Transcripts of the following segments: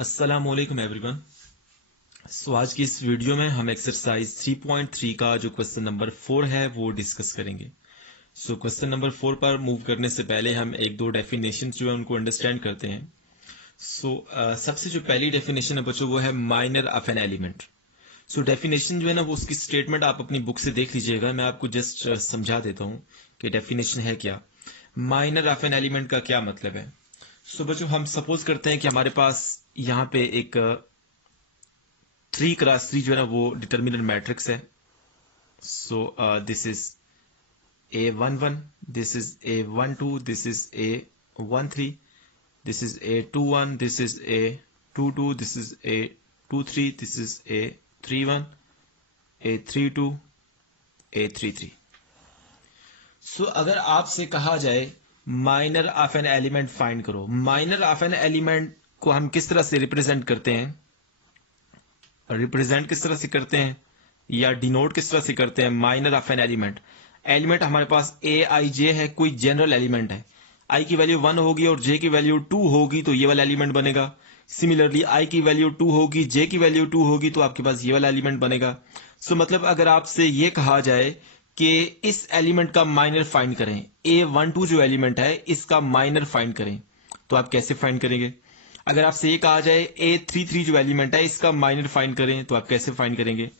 अस्सलामुअलैकुम एवरीवन। आज की इस वीडियो में हम एक्सरसाइज 3.3 का जो क्वेश्चन नंबर 4 है वो डिस्कस करेंगे। क्वेश्चन नंबर 4 पर मूव करने से पहले हम एक दो डेफिनेशन जो है उनको अंडरस्टैंड करते हैं। सबसे जो पहली डेफिनेशन है बच्चों वो है minor of an element. Definition जो है ना वो उसकी स्टेटमेंट आप अपनी बुक से देख लीजिएगा, मैं आपको जस्ट समझा देता हूँ कि डेफिनेशन है क्या। माइनर ऑफ एन एलिमेंट का क्या मतलब है। बच्चों हम सपोज करते हैं कि हमारे पास यहाँ पे एक 3x3 जो है ना वो डिटर्मिनेंट मैट्रिक्स है। This is A11, this is A12, this is A13, this is A21, this is A22, this is A23, this is A31, A32, A33। अगर आपसे कहा जाए minor of an element find करो, माइनर ऑफ एन एलिमेंट को हम किस तरह से रिप्रेजेंट करते हैं, रिप्रेजेंट किस तरह से करते हैं या डिनोट किस तरह से करते हैं। Minor of an element, element हमारे पास ए आई जे है, कोई जनरल एलिमेंट है। आई की वैल्यू 1 होगी और जे की वैल्यू 2 होगी तो ये वाला एलिमेंट बनेगा। सिमिलरली आई की वैल्यू 2 होगी, जे की वैल्यू 2 होगी तो आपके पास ये वाला एलिमेंट बनेगा। मतलब अगर आपसे ये कहा जाए कि इस एलिमेंट का माइनर फाइंड करें, A12 जो एलिमेंट है इसका माइनर फाइंड करें, तो आप कैसे फाइंड करेंगे। अगर आपसे ये कहा जाए A33 जो एलिमेंट है इसका माइनर फाइंड करें तो आप कैसे फाइंड करेंगे।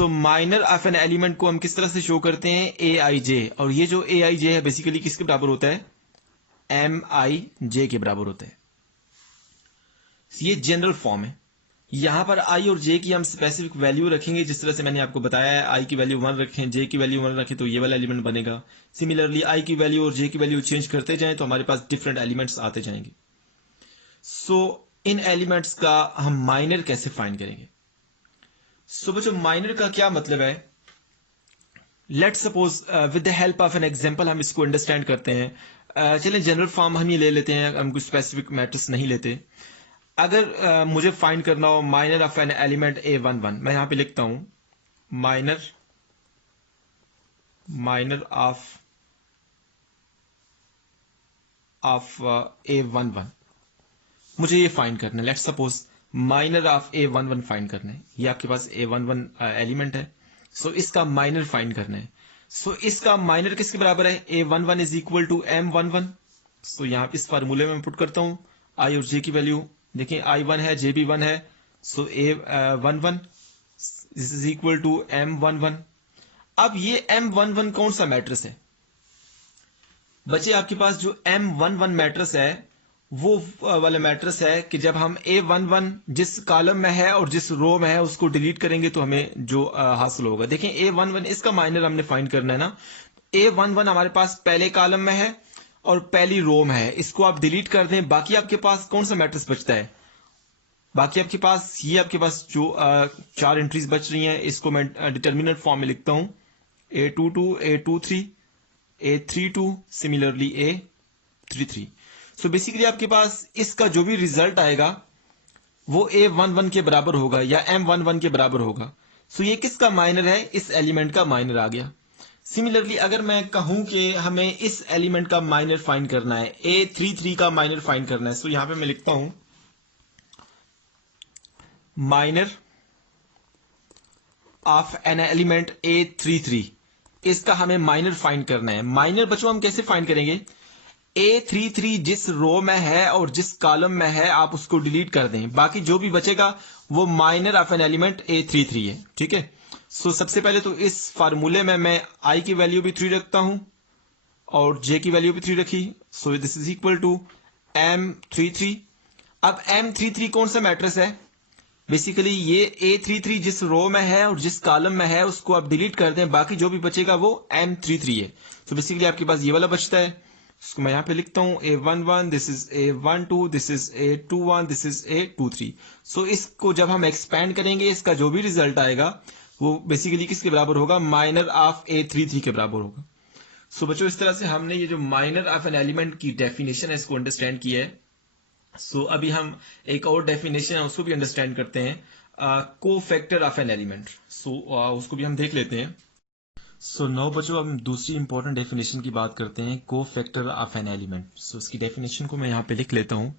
माइनर ऑफ एन एलिमेंट को हम किस तरह से शो करते हैं, ए आई जे, और ये जो ए आई जे है बेसिकली किसके बराबर होता है, एम आई जे के बराबर होता है। ये जनरल फॉर्म है। यहां पर आई और जे की हम स्पेसिफिक वैल्यू रखेंगे, जिस तरह से मैंने आपको बताया है। आई की वैल्यू 1 रखें, जे की वैल्यू 1 रखें तो ये वाला एलिमेंट बनेगा। सिमिलरली आई की वैल्यू और जे की वैल्यू चेंज करते जाएं तो हमारे पास डिफरेंट एलिमेंट्स आते जाएंगे। इन एलिमेंट्स का हम माइनर कैसे फाइंड करेंगे। बच्चों माइनर का क्या मतलब है, let suppose with the help of an example हम इसको अंडरस्टैंड करते हैं। चलें जनरल फॉर्म हम ये ले लेते हैं, हम कुछ स्पेसिफिक मैट्रिक्स नहीं लेते। अगर मुझे फाइंड करना हो minor of an element A11, मैं यहां पे लिखता हूं माइनर ऑफ A11, मुझे ये फाइंड करना है। Let suppose minor of A11 find करना है। ये आपके पास A11 एलिमेंट है, इसका माइनर फाइंड करना है। इसका माइनर किसके बराबर है, A11 is equal to M11। यहां इस फार्मूले में पुट करता हूं आई और जे की वैल्यू, देखिए I1 है, जे भी 1 है, A11 is equal to M11। अब ये M11 कौन सा मैट्रिक्स है बच्चे, आपके पास जो M11 मैट्रिक्स है वो वाला मैट्रिक्स है कि जब हम A11 जिस कॉलम में है और जिस रो में है उसको डिलीट करेंगे तो हमें जो हासिल होगा। देखें A11 इसका माइनर हमने फाइंड करना है ना। A11 हमारे पास पहले कॉलम में है और पहली रो में है, इसको आप डिलीट कर दें, बाकी आपके पास कौन सा मैट्रिक्स बचता है, बाकी आपके पास ये आपके पास जो 4 एंट्रीज बच रही हैं इसको मैं डिटर्मिनेंट फॉर्म में लिखता हूं A22, A23, A32, similarly A33। Basically आपके पास इसका जो भी रिजल्ट आएगा वो A11 के बराबर होगा या M11 के बराबर होगा। ये किसका माइनर है, इस एलिमेंट का माइनर आ गया। सिमिलरली अगर मैं कहूं कि हमें इस एलिमेंट का माइनर फाइंड करना है, A33 का माइनर फाइंड करना है, यहां पे मैं लिखता हूं minor of an element A33, इसका हमें माइनर फाइंड करना है। माइनर बच्चों हम कैसे फाइंड करेंगे, A33 जिस रो में है और जिस कॉलम में है आप उसको डिलीट कर दें, बाकी जो भी बचेगा वो minor of an element A33 है। ठीक है, सबसे पहले तो इस फार्मूले में मैं I की वैल्यू भी 3 रखता हूं और J की वैल्यू भी 3 रखी, this is equal to M33। अब M33 कौन सा मैट्रिक्स है, बेसिकली ये A33 जिस रो में है और जिस कॉलम में है उसको आप डिलीट कर दें, बाकी जो भी बचेगा वो M33 है। बेसिकली आपके पास ये वाला बचता है, इसको मैं यहां पे लिखता हूं A11, this is A12, this is A21, this is A23। इसको जब हम एक्सपेंड करेंगे इसका जो भी रिजल्ट आएगा वो बेसिकली किसके बराबर होगा, माइनर ऑफ A33 के बराबर होगा। बच्चों इस तरह से हमने ये जो माइनर ऑफ एन एलिमेंट की डेफिनेशन है इसको अंडरस्टैंड किया है। अभी हम एक और डेफिनेशन है उसको भी अंडरस्टैंड करते हैं, को फैक्टर ऑफ एन एलिमेंट। उसको भी हम देख लेते हैं। नो बच्चों अब हम दूसरी इंपॉर्टेंट डेफिनेशन की बात करते हैं, को फैक्टर ऑफ एन एलिमेंट। इसकी डेफिनेशन को मैं यहां पे लिख लेता हूं,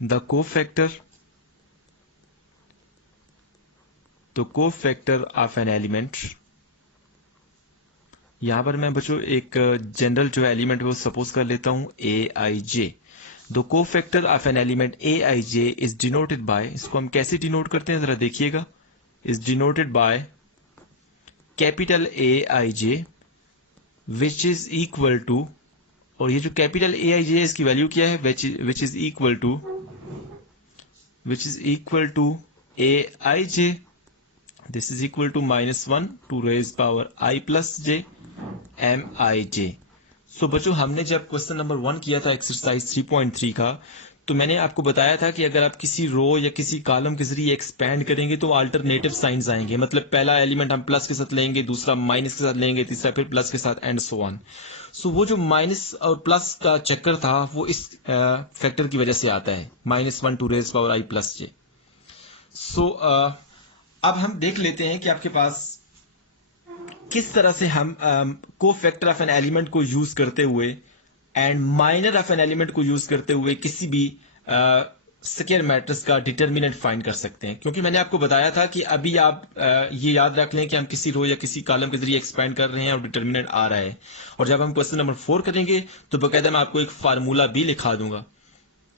द को फैक्टर तो कोफैक्टर ऑफ एन एलिमेंट, यहां पर मैं बच्चों एक जनरल जो एलिमेंट है वो सपोज कर लेता हूं A I J. The cofactor of an element A I J is denoted by, इसको हम कैसे डिनोट करते हैं जरा देखिएगा, is denoted by capital A I J which is equal to, और ये जो कैपिटल ए आई जे इसकी वैल्यू क्या है, which is equal to A I J, this is equal to -1 to raise power I plus J M I J. So बच्चों हमने जब question number 1 किया था एक्सरसाइज 3.3 का, तो मैंने आपको बताया था कि अगर आप किसी रो या किसी कॉलम के जरिए एक्सपैंड करेंगे तो अल्टरनेटिव साइंस आएंगे, मतलब पहला एलिमेंट हम प्लस के साथ लेंगे, दूसरा माइनस के साथ लेंगे, तीसरा फिर प्लस के साथ, एंड सो ऑन। सो वो जो माइनस और प्लस का चक्कर था वो इस फैक्टर की वजह से आता है, -1 to raise power I plus J. So अब हम देख लेते हैं कि आपके पास किस तरह से हम कोफैक्टर ऑफ एन एलिमेंट को यूज करते हुए and minor of an element को यूज करते हुए किसी भी स्क्वायर मैट्रिक्स का डिटर्मिनेंट फाइंड कर सकते हैं। क्योंकि मैंने आपको बताया था कि अभी आप ये याद रख लें कि हम किसी रो या किसी कॉलम के जरिए एक्सपैंड कर रहे हैं और डिटर्मिनेंट आ रहा है, और जब हम क्वेश्चन नंबर 4 करेंगे तो बाकायदा मैं आपको एक फार्मूला भी लिखा दूंगा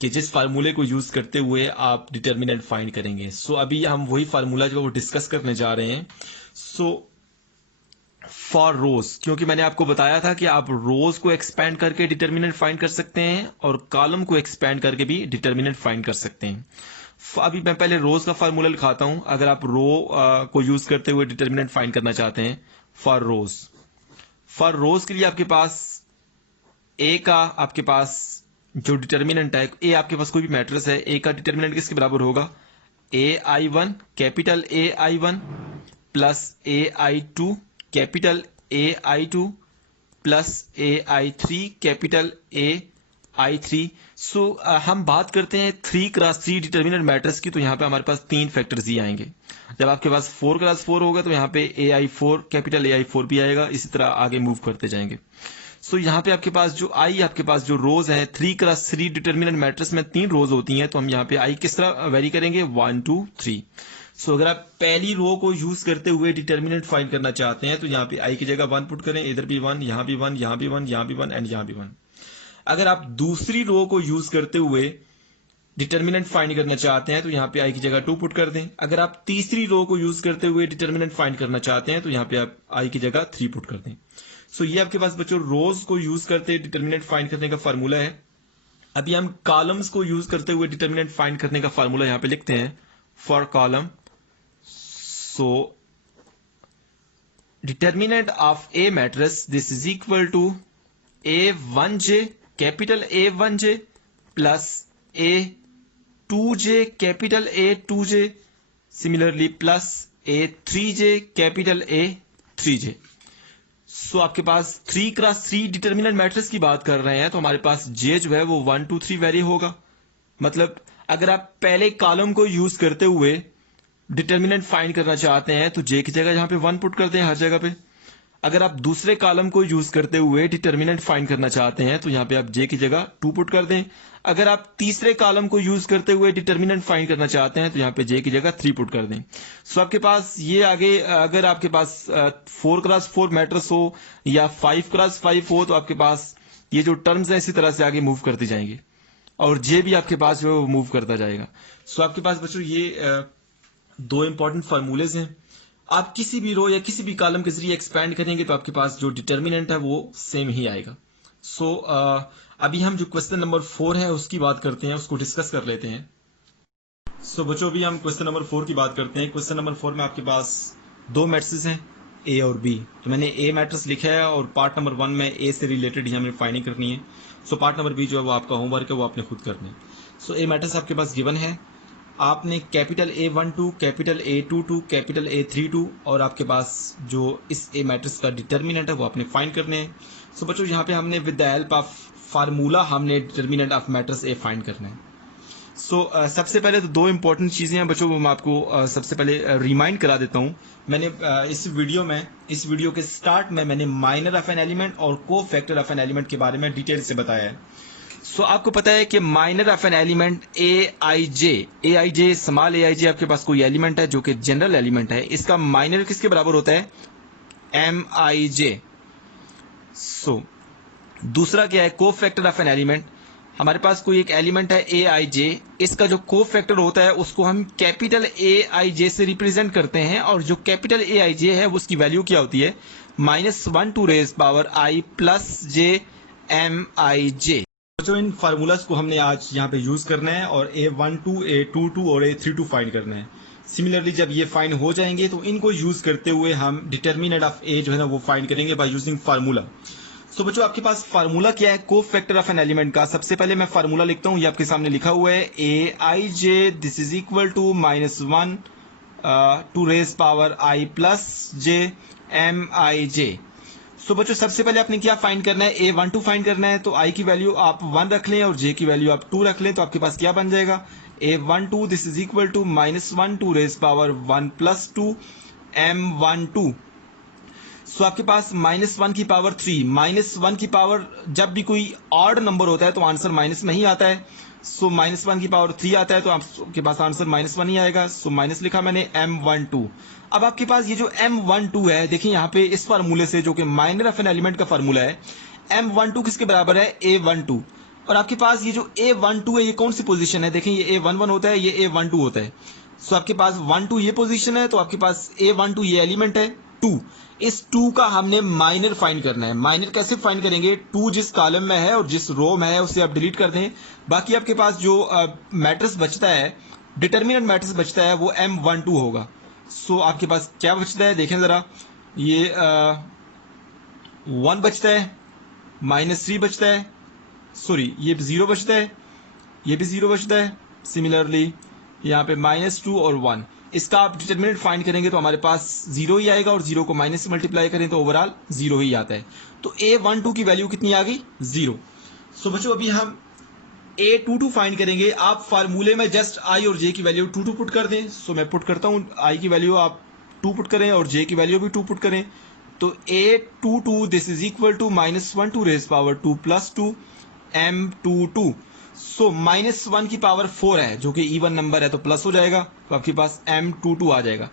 कि जिस फार्मूले को यूज करते हुए आप डिटर्मिनेंट फाइंड करेंगे। सो अभी हम वही फार्मूला जो वो डिस्कस करने जा रहे हैं। सो फॉर रोज, क्योंकि मैंने आपको बताया था कि आप रोज को एक्सपैंड करके डिटर्मिनेंट फाइंड कर सकते हैं और कॉलम को एक्सपैंड करके भी डिटर्मिनेंट फाइंड कर सकते हैं। अभी मैं पहले रोज का फार्मूला लिखाता हूं। अगर आप रो को यूज करते हुए डिटर्मिनेंट फाइंड करना चाहते हैं फॉर रोज के लिए आपके पास ए का आपके पास जो डिटर्मिनेंट है, ए आपके पास कोई भी मैट्रिक्स है, ए का डिटर्मिनेंट किसके बराबर होगा, A I one capital A I one plus A I two capital A I two plus A I three capital A I three. So हम बात करते हैं 3x3 डिटर्मिनेंट मैट्रिक्स की, तो यहां पे हमारे पास 3 फैक्टर्स ही आएंगे। जब आपके पास 4x4 होगा तो यहां पे A I four capital A I four भी आएगा, इसी तरह आगे मूव करते जाएंगे। सो यहां पे आपके पास जो आई आपके पास जो रोज है 3x3 डिटर्मिनेंट मैट्रिक्स में 3 रोज होती हैं, तो हम यहां पे आई किस तरह वेरी करेंगे 1 2 3। सो अगर आप पहली रो को यूज करते हुए डिटर्मिनेंट फाइंड करना चाहते हैं तो यहाँ पे आई की जगह 1 पुट करें, इधर भी 1, यहाँ भी 1, यहाँ भी 1, यहाँ भी 1 एंड यहाँ भी 1। अगर आप दूसरी रो को यूज करते हुए डिटर्मिनेंट फाइंड करना चाहते हैं तो यहाँ पे आई की जगह 2 पुट कर दें। अगर आप तीसरी रो को यूज करते हुए डिटर्मिनेंट फाइंड करना चाहते हैं तो यहाँ पे आप आई की जगह 3 पुट कर दें। सो ये आपके पास बच्चों रोज को यूज करते डिटर्मिनेंट फाइंड करने का फार्मूला है। अभी हम कॉलम्स को यूज करते हुए डिटर्मिनेंट फाइंड करने का फार्मूला यहाँ पे लिखते हैं for column. So determinant of A matrix, this is equal to A1j capital A1j plus A2j capital A2j, similarly plus A3j capital A3j। सो आपके पास 3x3 डिटर्मिनेंट मैट्रिक्स की बात कर रहे हैं तो हमारे पास J जो है वो 1 2 3 वेरी होगा। मतलब अगर आप पहले कॉलम को यूज करते हुए डिटर्मिनेंट फाइंड करना चाहते हैं तो जे की जगह यहां पे 1 पुट कर दें हर जगह पे। अगर आप दूसरे कॉलम को यूज करते हुए डिटर्मिनेंट फाइंड करना चाहते हैं तो यहां पे आप जे की जगह 2 पुट कर दें। अगर आप तीसरे कॉलम को यूज करते हुए डिटर्मिनेंट फाइंड करना चाहते हैं तो यहां पे जे की जगह 3 पुट कर दें। सो आपके पास ये आगे अगर आपके पास 4x4 मैट्रिक्स हो या 5x5 हो तो आपके पास ये जो टर्म्स है इसी तरह से आगे मूव करती जाएंगे और जे भी आपके पास जो है वो मूव करता जाएगा। सो आपके पास बच्चों ये 2 इंपॉर्टेंट फार्मूलेज हैं। आप किसी भी रो या किसी भी कॉलम के जरिए एक्सपैंड करेंगे तो आपके पास जो डिटर्मिनेंट है वो सेम ही आएगा। सो अभी हम जो क्वेश्चन नंबर 4 है उसकी बात करते हैं, उसको डिस्कस कर लेते हैं। सो बच्चों अभी हम क्वेश्चन नंबर 4 की बात करते हैं। क्वेश्चन नंबर 4 में आपके पास 2 मैट्रिक्स हैं ए और बी। तो मैंने ए मैट्रिक्स लिखा है और पार्ट नंबर 1 में ए से रिलेटेड ही हमें फाइंडिंग करनी है। सो पार्ट नंबर बी जो है वो आपका होमवर्क है, वो आपने खुद करना है। सो ए मैट्रिक्स आपके पास गिवन है, आपने capital A12 capital A22 capital A32 और आपके पास जो इस ए मैट्रिक्स का डिटर्मिनेंट है वो आपने फाइंड करने हैं। सो बच्चों यहाँ पे हमने with the help of formula हमने determinant of matrix A find करना है। सो सबसे पहले तो 2 इंपॉर्टेंट चीजें हैं बच्चों, वो मैं आपको सबसे पहले रिमाइंड करा देता हूँ। मैंने इस वीडियो के स्टार्ट में मैंने माइनर ऑफ एन एलिमेंट और को फैक्टर ऑफ एन एलिमेंट के बारे में डिटेल से बताया है। सो आपको पता है कि minor of an element A I J small A I J आपके पास कोई एलिमेंट है जो कि जनरल एलिमेंट है, इसका माइनर किसके बराबर होता है? M I J. सो दूसरा क्या है? को फैक्टर ऑफ एन एलिमेंट। हमारे पास कोई एक एलिमेंट है ए आई जे, इसका जो को फैक्टर होता है उसको हम कैपिटल ए आई जे से रिप्रेजेंट करते हैं, और जो कैपिटल ए आई जे है उसकी वैल्यू क्या होती है? -1 to raise power I plus J M I J. बच्चों इन फार्मूलाज को हमने आज यहाँ पे यूज करना है और A12, A22 और A32 फाइंड करना है। सिमिलरली जब ये फाइंड हो जाएंगे तो इनको यूज करते हुए हम डिटर्मिनेंट ऑफ ए जो है ना वो फाइंड करेंगे बाय यूजिंग फार्मूला। सो बच्चों आपके पास फार्मूला क्या है को फैक्टर ऑफ एन एलिमेंट का? सबसे पहले मैं फार्मूला लिखता हूँ, ये आपके सामने लिखा हुआ है A I J this is equal to -1 to raise power I plus J M I J. So बच्चों सबसे पहले आपने क्या फाइंड करना है? A12 फाइंड करना है, तो I की वैल्यू आप 1 रख लें और J की वैल्यू आप 2 रख लें, तो आपके पास क्या बन जाएगा? A12 this is equal to -1 to raise power 1 plus 2 M12। So आपके पास -1 की पावर 3, -1 की पावर जब भी कोई ऑड नंबर होता है तो आंसर माइनस में ही आता है। सो -1 की पावर 3 आता है तो आपके पास आंसर -1 ही आएगा। सो माइनस लिखा मैंने M12। अब आपके पास ये जो M12 है, देखिए यहाँ पे इस फार्मूले से जो कि माइनर ऑफ एन एलिमेंट का फार्मूला है, M12 किसके बराबर है? A12। और आपके पास ये जो A12 है ये कौन सी पोजीशन है? देखिए ये A11 होता है, ये A12 होता है। सो आपके पास 12 ये पोजीशन है, तो आपके पास A12 ये एलिमेंट है 2। इस 2 का हमने माइनर फाइंड करना है। माइनर कैसे फाइंड करेंगे? 2 जिस कॉलम में है और जिस रो में है उसे आप डिलीट कर दें, बाकी आपके पास जो मैट्रिक्स बचता है, डिटर्मिनेंट मैट्रिक्स बचता है वो M12 होगा। सो आपके पास क्या बचता है देखें जरा, ये 1 बचता है, -3 बचता है, सॉरी ये 0 बचता है, ये भी 0 बचता है। सिमिलरली यहाँ पे -2 और 1, इसका आप डिटर्मिनेंट फाइंड करेंगे तो हमारे पास 0 ही आएगा, और 0 को माइनस से मल्टीप्लाई करें तो ओवरऑल 0 ही आता है। तो A12 की वैल्यू कितनी आ गई? 0। सो बच्चों अभी हम A22 फाइंड करेंगे। आप फार्मूले में जस्ट I और J की वैल्यू 2 पुट कर दें। सो मैं पुट करता हूं, I की वैल्यू आप 2 पुट करें और J की वैल्यू भी 2 पुट करें, तो A22 this is equal to -1 to raise power 2 plus 2 M22। So -1 की पावर 4 है जो कि इवन नंबर है तो प्लस हो जाएगा, तो आपके पास M22 आ जाएगा।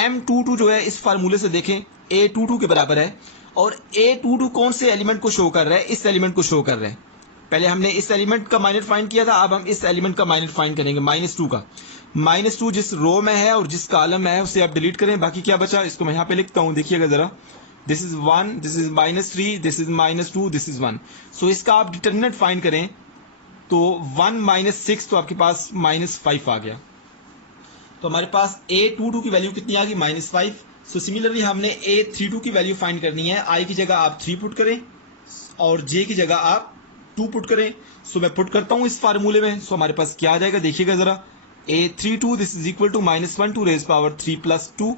M22 जो है इस फार्मूले से देखें A22 के बराबर है, और A22 कौन से एलिमेंट को शो कर रहा है? इस एलिमेंट को शो कर रहा है। पहले हमने इस एलिमेंट का माइनर फाइंड किया था, अब हम इस एलिमेंट का माइनर फाइंड करेंगे -2 का। -2 जिस रो में है और जिस कॉलम में है उसे आप डिलीट करें, बाकी क्या बचा इसको मैं यहाँ पे लिखता हूँ, देखिएगा जरा। This is 1, this is -3, this is -2, this is 1। सो इसका आप डिटर्मिनेंट फाइंड करें तो 1 - 6, तो आपके पास -5 आ गया। तो हमारे पास A22 की वैल्यू कितनी आ गई? -5। सो सिमिलरली हमने A32 की वैल्यू फाइंड करनी है। I की जगह आप 3 पुट करें और J की जगह आप 2 पुट करें। सो मैं पुट करता हूं इस फार्मूले में। सो हमारे पास क्या आ जाएगा देखिएगा जरा, A32 this is equal to -1 to raise power 3 plus 2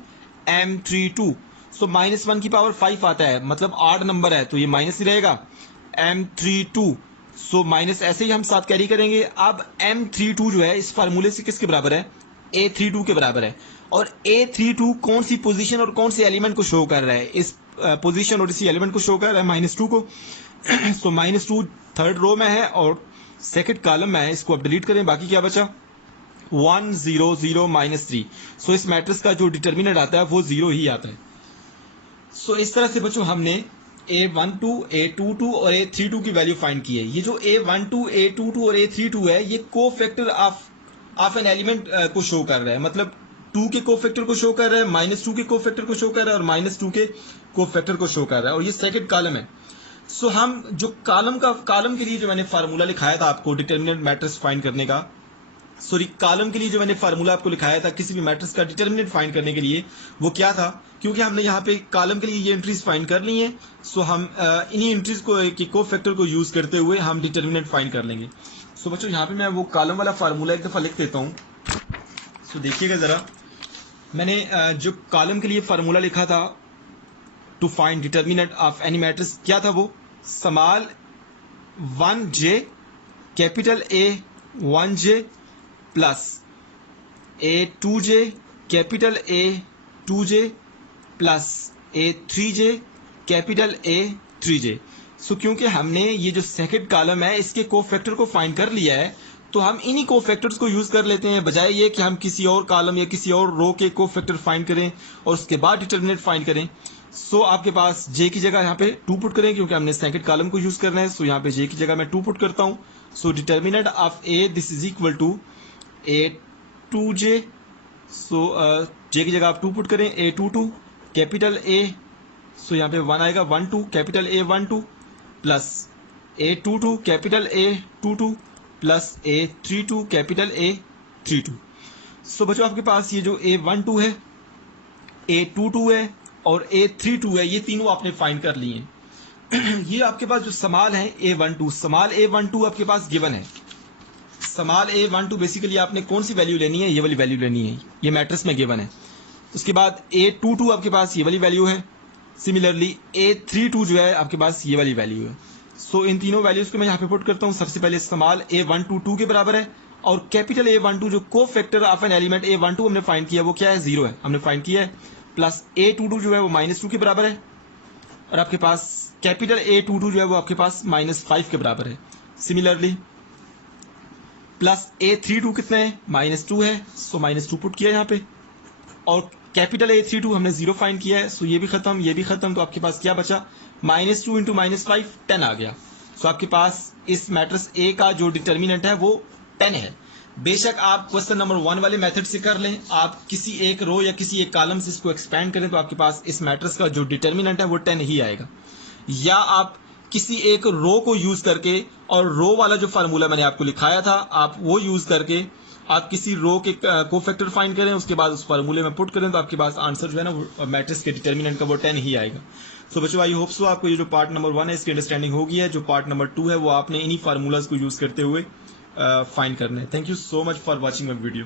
M32। So -1 की पावर 5 आता है, मतलब ऑड नंबर है तो ये माइनस ही रहेगा M32। सो माइनस ऐसे ही हम साथ कैरी करेंगे। अब M32 जो है इस फार्मूले से किसके बराबर है? A32 के बराबर है। और A32 कौन सी पोजीशन और कौन से एलिमेंट को शो कर रहा है? इस पोजीशन और इसी एलिमेंट को शो कर रहा है, -2 को। सो -2 थर्ड रो में है और सेकंड कॉलम में है, इसको आप डिलीट करें, बाकी क्या बचा? 1 0 0 -3। सो इस मैट्रिक्स का जो डिटर्मिनेंट आता है वो 0 ही आता है। सो इस तरह से बच्चों हमने A12, A22 और A32 की वैल्यू फाइंड की है। ये जो A12, A22 और A32 है ये को फैक्टर ऑफ एन एलिमेंट को शो कर रहा है, मतलब 2 के को फैक्टर को शो कर रहा है, -2 के को फैक्टर को शो कर रहा है और -2 के को फैक्टर को शो कर रहा है, और ये सेकंड कॉलम है। सो हम जो कॉलम के लिए जो मैंने फार्मूला लिखाया था आपको डिटर्मिनेंट मैट्रिक्स फाइंड करने का, सॉरी कॉलम के लिए जो मैंने फार्मूला आपको लिखाया था किसी भी मैट्रिक्स का डिटर्मिनेंट फाइंड करने के लिए, वो क्या था? क्योंकि हमने यहाँ पे कॉलम के लिए ये एंट्रीज फाइंड कर ली हैं, सो हम इन्हीं एंट्रीज को फैक्टर को यूज करते हुए हम डिटर्मिनेंट फाइंड कर लेंगे। सो बच्चों यहाँ पे मैं वो कॉलम वाला फार्मूला एक दफा लिख देता हूँ। सो देखिएगा जरा, मैंने जो कॉलम के लिए फार्मूला लिखा था to find determinant of any matrix, क्या था वो? Small 1j capital A 1j plus A2j capital A 2j plus A3j capital A 3j। So क्योंकि हमने ये जो सेकंड कॉलम है इसके कोफैक्टर को फाइंड कर लिया है, तो हम इन्हीं कोफैक्टर्स को यूज कर लेते हैं, बजाय ये कि हम किसी और कॉलम या किसी और रो के कोफैक्टर फाइंड करें और उसके बाद डिटर्मिनेंट फाइंड करें। सो आपके पास जे की जगह यहाँ पे 2 पुट करें, क्योंकि हमने सेकंड कॉलम को यूज करना है। सो यहाँ पे जे की जगह मैं 2 पुट करता हूँ। So determinant of A this is equal to A2J। So J की जगह आप 2 पुट करें, A22 कैपिटल ए, सो यहाँ पे 1 आएगा, 12 capital A12 plus A22 capital A22 plus A32 capital A32। सो बच्चों आपके पास ये जो A12 है, A22 है और A32 है, ये तीनों आपने फाइंड कर लिए हैं। ये आपके पास जो समाल है A12, समाल A12 आपके पास गिवन है। समाल A12 बेसिकली आपने कौन सी वैल्यू लेनी है, ये वाली वैल्यू लेनी है, ये मैट्रिक्स में गिवन है। उसके बाद A22 आपके पास ये वाली वैल्यू है। सिमिलरली A32 जो है आपके पास ये वाली वैल्यू है। सो इन तीनों वैल्यूज को मैं यहाँ पे पुट करता हूँ। सबसे पहले स्मॉल A12 2 के बराबर है और कैपिटल A12 जो को factor of an element A12 हमने फाइंड किया वो क्या है, 0 है, हमने फाइंड किया है। प्लस A22 जो है वो -2 के बराबर है और आपके पास कैपिटल A22 जो है वो आपके पास -5 के बराबर है। सिमिलरली प्लस A32 कितना है, -2 है, सो -2 पुट किया यहाँ पे और कैपिटल A32 हमने 0 फाइंड किया है। सो ये भी खत्म, ये भी खत्म, तो आपके पास क्या बचा, -2 इंटू -5 10 आ गया। सो आपके पास इस मैट्रिक्स ए का जो डिटर्मिनेंट है वो 10 है। बेशक आप क्वेश्चन नंबर 1 वाले मेथड से कर लें, आप किसी एक रो या किसी एक कॉलम से इसको एक्सपेंड करें तो आपके पास इस मैट्रिक्स का जो डिटर्मिनेंट है वो 10 ही आएगा। या आप किसी एक रो को यूज करके और रो वाला जो फार्मूला मैंने आपको लिखाया था आप वो यूज करके आप किसी रो के कोफैक्टर फाइंड करें, उसके बाद उस फार्मूले में पुट करें तो आपके पास आंसर जो है ना मैट्रिक्स के डिटर्मिनेंट का वो 10 ही आएगा। सो बच्चों आई होप सो आपको ये जो पार्ट नंबर 1 है इसकी अंडरस्टैंडिंग होगी है। जो पार्ट नंबर 2 है वो आपने इन्हीं फार्मूलाज को यूज करते हुए फाइंड करना है। Thank you so much for watching my video.